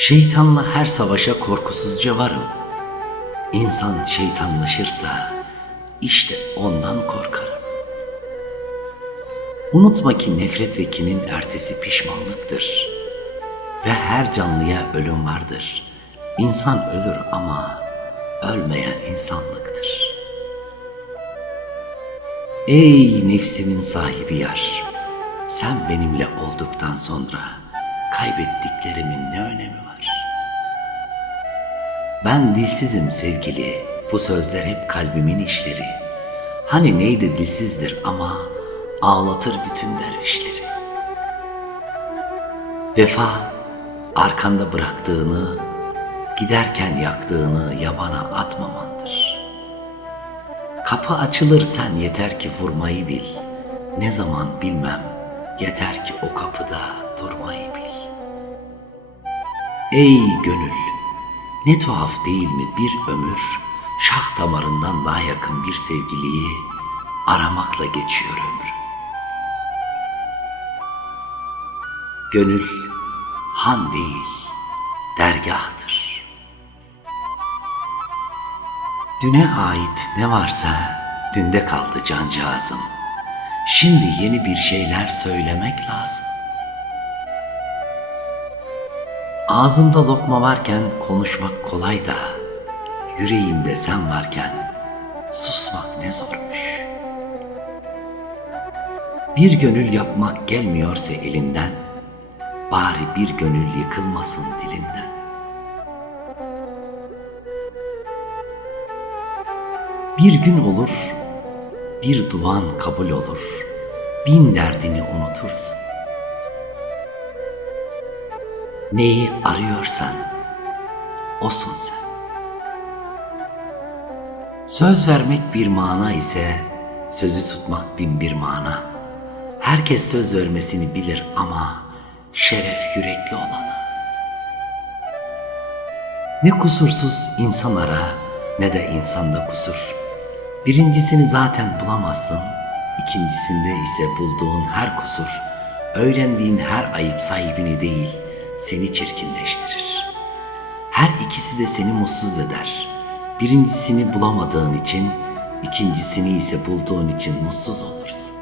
Şeytanla her savaşa korkusuzca varım. İnsan şeytanlaşırsa işte ondan korkarım. Unutma ki nefret ve kinin ertesi pişmanlıktır. Ve her canlıya ölüm vardır. İnsan ölür ama ölmeyen insanlıktır. Ey nefsimin sahibi yar, sen benimle olduktan sonra kaybettiklerimin ne önemi var? Ben dilsizim sevgili, bu sözler hep kalbimin işleri. Hani neydi dilsizdir ama ağlatır bütün dervişleri. Vefa, arkanda bıraktığını, giderken yaktığını yabana atmamandır. Kapı açılır sen yeter ki vurmayı bil. Ne zaman bilmem, yeter ki o kapıda durmayı bil. Ey gönül, ne tuhaf değil mi bir ömür şah damarından daha yakın bir sevgiliyi aramakla geçiyor ömrü. Gönül han değil, dergahtır. Düne ait ne varsa dünde kaldı cancağızım. Şimdi yeni bir şeyler söylemek lazım. Ağzımda lokma varken konuşmak kolay da yüreğimde sen varken susmak ne zormuş. Bir gönül yapmak gelmiyorsa elinden bari bir gönül yıkılmasın dilinden. Bir gün olur, bir duan kabul olur, bin derdini unutursun. Neyi arıyorsan, osun sen. Söz vermek bir mana ise, sözü tutmak bin bir mana. Herkes söz vermesini bilir ama şeref yürekli olanı. Ne kusursuz insan ara ne de insanda kusur. Birincisini zaten bulamazsın, ikincisinde ise bulduğun her kusur, öğrendiğin her ayıp sahibini değil, seni çirkinleştirir. Her ikisi de seni mutsuz eder. Birincisini bulamadığın için, ikincisini ise bulduğun için mutsuz olursun.